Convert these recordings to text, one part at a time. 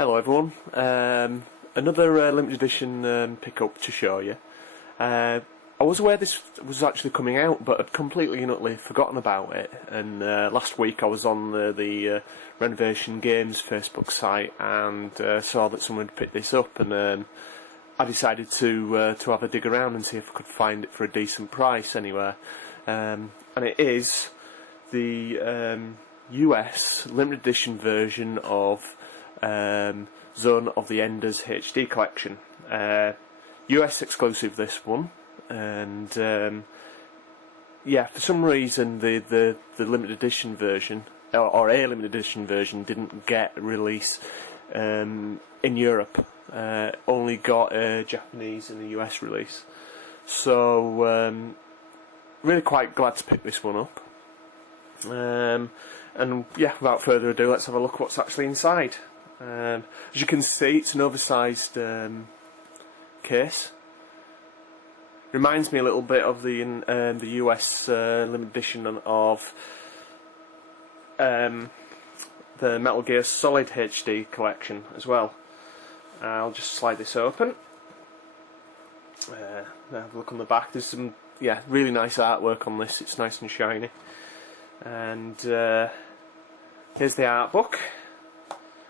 Hello everyone, another limited edition pickup to show you. I was aware this was actually coming out, but I'd completely and utterly forgotten about it, and last week I was on the Renovation Games Facebook site and saw that someone had picked this up, and I decided to have a dig around and see if I could find it for a decent price anywhere. And it is the US limited edition version of Zone of the Enders HD collection. US exclusive, this one, and yeah, for some reason the limited edition version, or a limited edition version, didn't get a release in Europe. Only got a Japanese and a US release. So really quite glad to pick this one up. And yeah, without further ado, let's have a look at what's actually inside. As you can see, it's an oversized case. Reminds me a little bit of the US limited edition of the Metal Gear Solid HD collection as well. I'll just slide this open. Have a look on the back. There's some really nice artwork on this. It's nice and shiny. And here's the art book,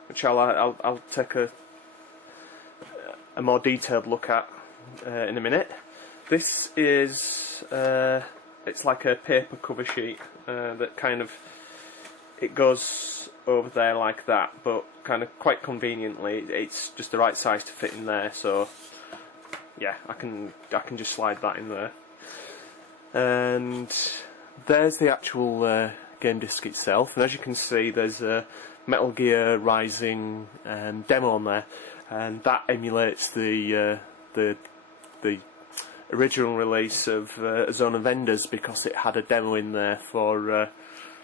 which I'll take a more detailed look at in a minute. This is it's like a paper cover sheet that kind of, it goes over there like that, but kind of quite conveniently it's just the right size to fit in there. So yeah, I can just slide that in there. And there's the actual game disc itself, and as you can see, there's a Metal Gear Rising demo on there, and that emulates the original release of Zone of Enders, because it had a demo in there for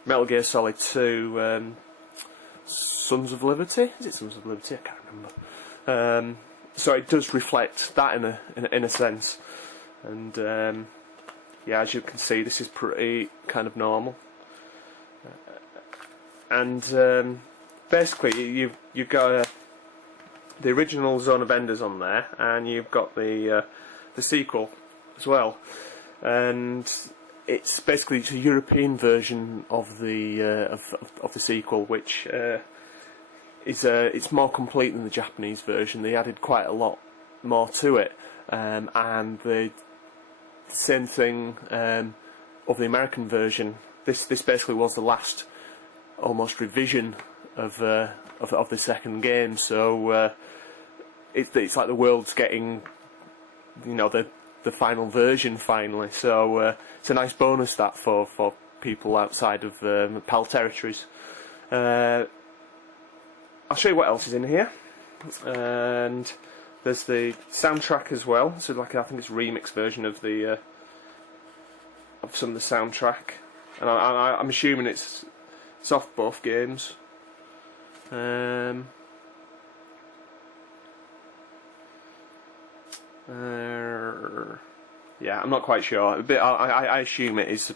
Metal Gear Solid 2 Sons of Liberty? Is it Sons of Liberty? I can't remember. So it does reflect that in a sense, and yeah, as you can see, this is pretty kind of normal. And basically, you've got the original Zone of Enders on there, and you've got the sequel as well. And it's basically a European version of the sequel, which it's more complete than the Japanese version. They added quite a lot more to it, and the same thing of the American version. This basically was the last almost revision of the second game. So it's like the world's getting, the final version finally. So it's a nice bonus that for people outside of PAL territories. I'll show you what else is in here. And there's the soundtrack as well. So I think it's a remix version of the of some of the soundtrack, and I'm assuming it's off both games. Yeah, I'm not quite sure. But I assume it is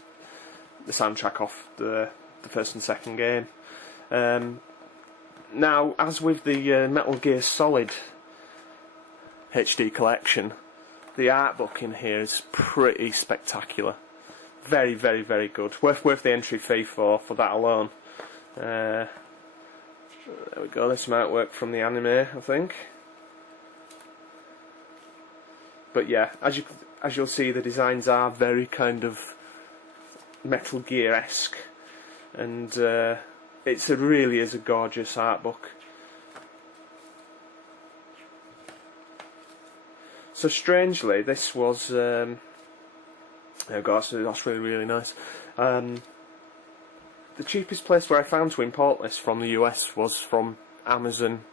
the soundtrack off the first and second game. Now, as with the Metal Gear Solid HD collection, the art book in here is pretty spectacular. Very, very, very good. Worth the entry fee for that alone. There we go. There's some artwork from the anime, I think. But yeah, as you'll see, the designs are very kind of Metal Gear-esque, and it really is a gorgeous art book. So strangely, this was oh god, that's really, really nice. The cheapest place where I found to import this from the US was from Amazon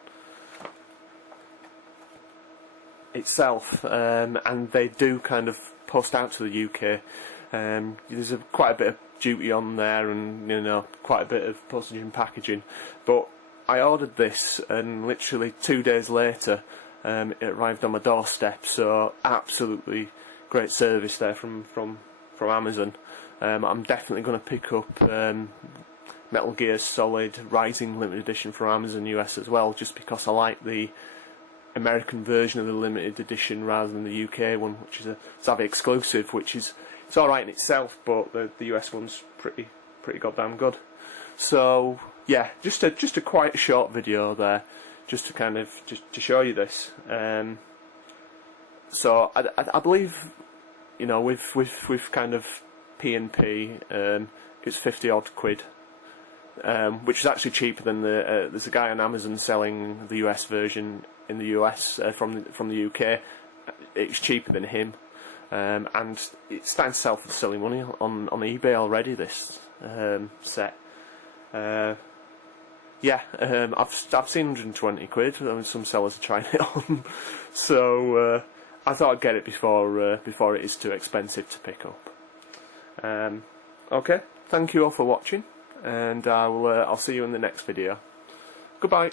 itself, and they do kind of post out to the UK. There's quite a bit of duty on there, and quite a bit of postage and packaging. But I ordered this, and literally 2 days later, it arrived on my doorstep. So absolutely great service there from Amazon. I'm definitely going to pick up Metal Gear Solid Rising limited edition for Amazon US as well, just because I like the American version of the limited edition rather than the UK one, which is a Savvy exclusive, which is, it's alright in itself, but the US one's pretty goddamn good. So yeah, just a quite short video there, just to kind of to show you this. So I believe, you know, with kind of P&P, it's 50 odd quid, which is actually cheaper than there's a guy on Amazon selling the US version in the US from the UK. It's cheaper than him, and it's starting to sell for silly money on eBay already, this set. Yeah, I've seen 120 quid. Some sellers are trying it on, so I thought I'd get it before it is too expensive to pick up. Okay, thank you all for watching, and I'll see you in the next video. Goodbye.